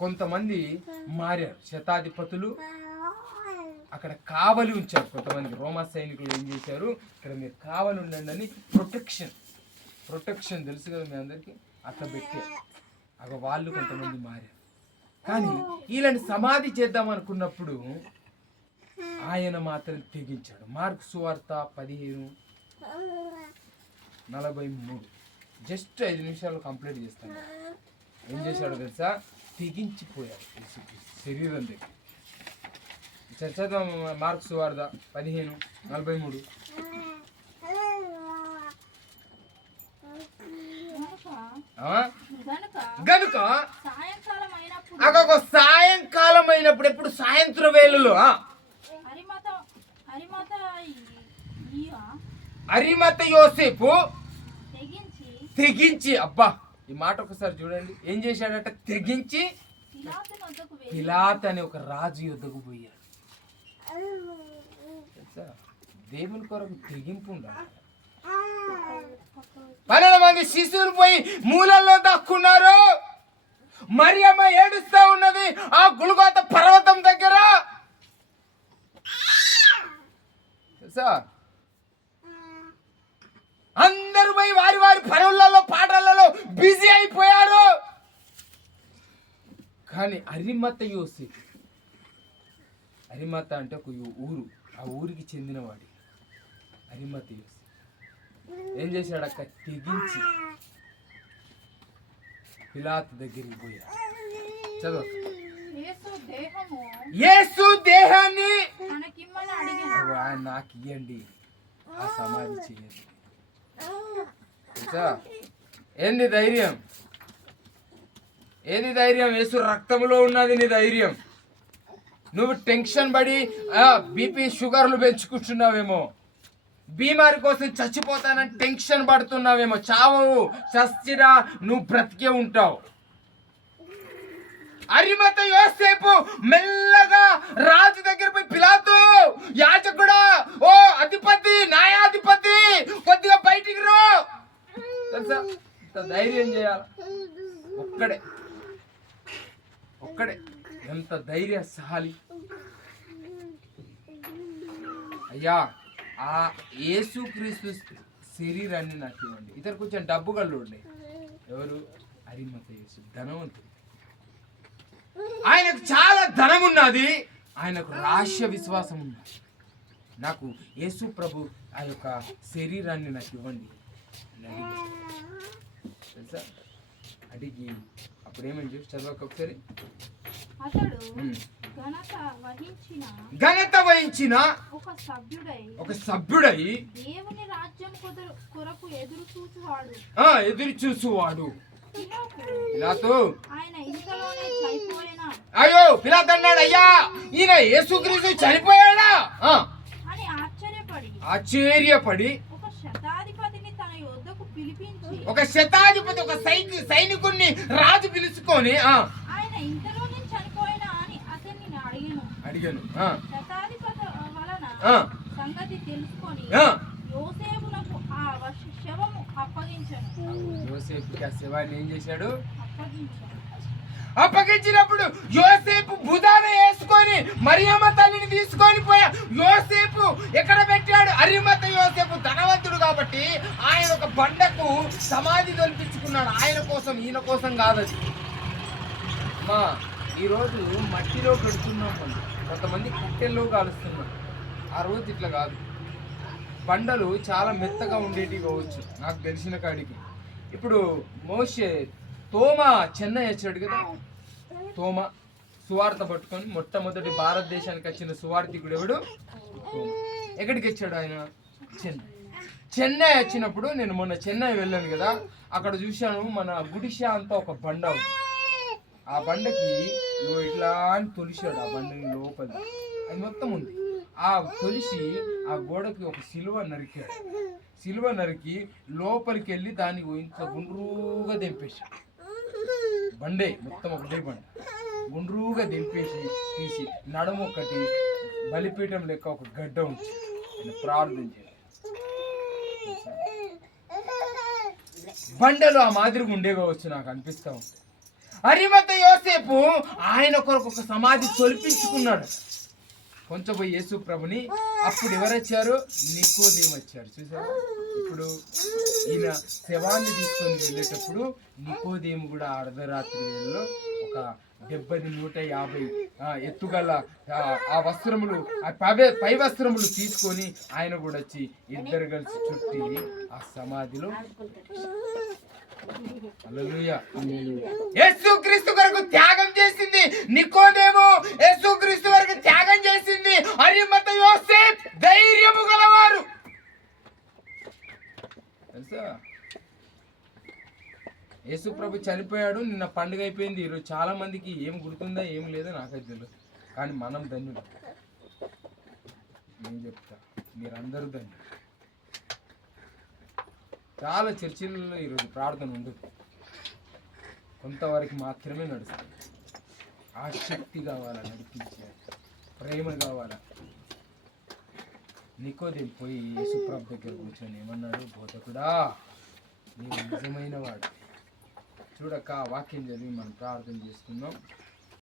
కొంతమంది మారారు, శతాధిపతులు అక్కడ కావలి ఉంచారు. కొంతమంది రోమా సైనికులు ఏం చేశారు, ఇక్కడ మీరు కావలి ఉండండి అని ప్రొటెక్షన్ తెలుసు కదా మీ అందరికీ, అట్లా పెట్టారు. అక్కడ వాళ్ళు కొంతమంది మారారు. కానీ వీళ్ళని సమాధి చేద్దాం అనుకున్నప్పుడు ఆయన మాత్రం తెగించాడు. మార్కు సువార్త 15:43. జస్ట్ 5 నిమిషాలు కంప్లీట్ చేస్తాను. ఏం చేశాడో తెలుసా, తెగించిపోయాడు శరీరం దగ్గర. చదువు మార్కు సువార్త 15:43. గనుక సాయంకాలం అయినప్పుడు, ఎప్పుడు సాయంత్రం వేళలో అరిమత యోసేపు తెగించి, అబ్బా ఈ మాట ఒకసారి చూడండి, ఏం చేశాడట, తెగించి పిలాతు అనే ఒక రాజు యుద్ధకు పోయాడు. దేవుని కొరకు తెగింపు ఉండాలి. 12 మంది శిశువులు పోయి మూలల్లో దక్కున్నారు. మరియమ్మ ఏడుస్తా ఉన్నది ఆ గుల్గోత పర్వతం దగ్గర. అందరూ పోయి వారి వారి పనులలో పాటలలో బిజీ అయిపోయారు. కానీ అరిమత యోసేపు, అరిమత అంటే ఒక ఊరు, ఆ ఊరికి చెందినవాడి అరిమత యోసేపు ఏం చేశాడు, అక్కడ తెగించి పిలాతు దగ్గరికి పోయాడు. చదువు. యేసు దేహాన్ని ఆయన నాకు ఇయ్యండి, ఆ సమాధి చేయండి. ఏంది ధైర్యం, ఏది ధైర్యం? యేసు రక్తంలో ఉన్నది నీ ధైర్యం. నువ్వు టెన్షన్ పడి బీపీ షుగర్లు పెంచుకుంటున్నావేమో, బీమారి కోసం చచ్చిపోతానని టెన్షన్ పడుతున్నావేమో. చావవు, చచ్చిరా నువ్వు బ్రతికే ఉంటావు. అరిమత యోసేపు మెల్లగా రాజు దగ్గర పోయి, పిలాతు యాజకుడా, ఓ అధిపతి, న్యాయాధిపతి, కొద్దిగా బయటికి రా. తెలుసా ఇంత ధైర్యం చేయాల? ఒక్కడే ఎంత ధైర్యశాలి అయ్యా. ఆ యేసుక్రీస్తు శరీరాన్ని నాకు ఇవ్వండి. ఇతను కొంచెం డబ్బు గళ్ళు ఉండే. ఎవరు? అరిమత యేసు, ధనవంతుడు. ఆయనకు చాలా ధనం ఉన్నది, ఆయనకు రహస్య విశ్వాసం ఉన్నది. నాకు యేసు ప్రభు ఆ యొక్క శరీరాన్ని నాకు ఇవ్వండి అని అడిగి, తెలుసా, అడిగి అప్పుడు ఏమని చూసి చదవక ఒకసారి. ఘనత వహించిన ఒక సభ్యుడై దేవుని రాజ్యం కొరకు ఎదురు చూచువాడు. అయ్యో పిలాతు అన్నాడు, అయ్యా ఈయన యేసుక్రీస్తు చనిపోయాడా అని ఆశ్చర్యపడి ఒక శతాధిపతి, ఒక సైనికుణ్ణి రాజు పిలుచుకొని ఆయన ఇంతలో నేను చనిపోయినా అని అతన్ని అడిగాను. సంగతి తెలుసుకొని యోసేపునకు ఆ శవము అప్పగించాను. యోసేపుకి ఆ శవాన్ని ఏం చేశాడు? అప్పగించినప్పుడు యోసేపు భుజాన వేసుకొని మరియమ్మ తల్లిని తీసుకొని పోయా. యోసేపు ఎక్కడ పెట్టాడు? అరిమత యోసేపు ధనవంతుడు కాబట్టి ఆయన ఒక బండకు సమాధి తొలిపించుకున్నాడు. ఆయన కోసం, ఈయన కోసం కాదది. మా ఈరోజు మట్టిలో పెడుతున్నాం, కొంతమంది కట్టెల్లో కాలుస్తున్నాం. ఆ రోజు ఇట్లా కాదు. బండలు చాలా మెత్తగా ఉండేటివి కావచ్చు నాకు తెలిసిన కాడికి. ఇప్పుడు మోషే తోమా చెన్నై వచ్చాడు కదా, తోమా సువార్త పట్టుకొని మొట్టమొదటి భారతదేశానికి వచ్చిన సువార్థికుడు ఎవడు? ఎక్కడికి వచ్చాడు ఆయన? చెన్నై వచ్చినప్పుడు నేను మొన్న చెన్నై వెళ్ళాను కదా, అక్కడ చూశాను మన గుడిషా అంతా ఒక బండ ఉంది. ఆ బండకి ఇట్లా అని తొలిశాడు. ఆ బండని లోపల అది మొత్తం ఉంది. ఆ తొలిసి ఆ గోడకి ఒక సిలువ నరికాడు. సిలువ నరికి లోపలికి వెళ్ళి దాన్ని ఇంత గుండ్రుగా దింపేశాడు. బండే మొత్తం ఒకటే బండ గుండ్రుగా దింపేసి తీసి నడుము ఒకటి బలిపీఠం లెక్క ఒక గడ్డ ఉంచి ప్రార్థన చేయాలి. బండలు ఆ మాదిరిగా ఉండేగా వచ్చు నాకు అనిపిస్తూ ఉంటుంది. అరిమత యోసేపు ఆయన కొరకు ఒక సమాధి తొలిపించుకున్నాడు. కొంచెం పోయి యేసు ప్రభుని అప్పుడు ఎవరొచ్చారు? నికోదేము వచ్చారు. చూసారా? ఇప్పుడు ఈయన శవాన్ని తీసుకొని వెళ్ళేటప్పుడు నికోదేము కూడా అర్ధరాత్రి వేళలో ఒక 70-150 ఎత్తుగల ఆ వస్త్రములు, ఆ పై వస్త్రములు తీసుకొని ఆయన కూడా వచ్చి ఇద్దరు కలిసి చుట్టి ఆ సమాధిలో హల్లెలూయా యేసుక్రీస్తు కొరకు త్యాగం చేసింది నికోదేము, యేసుక్రీస్తు కొరకు త్యాగం చేసింది అరిమత యోసేపు. ధైర్యము గలవారు తెలుసా? యేసు ప్రభు చనిపోయాడు, నిన్న పండుగ అయిపోయింది. ఈరోజు చాలా మందికి ఏం గుర్తుందా ఏం లేదో నాకైతే తెలియదు, కానీ మనం ధన్యులు. నేను చెప్తా, మీరందరూ ధన్యులు. చాలా చర్చిలలో ఈరోజు ప్రార్థన ఉండదు, కొంతవరకు మాత్రమే నడుస్తుంది. ఆ శక్తి కావాలా, నడిపించే ప్రేమ కావాలా. నికోదేము పోయి యేసుప్రభు దగ్గర కూర్చొని ఏమన్నాడు? బోధకుడా, నీవు నిజమైన వాడు. చూడక వాక్యం చదివి మనం ప్రార్థన చేసుకుందాం.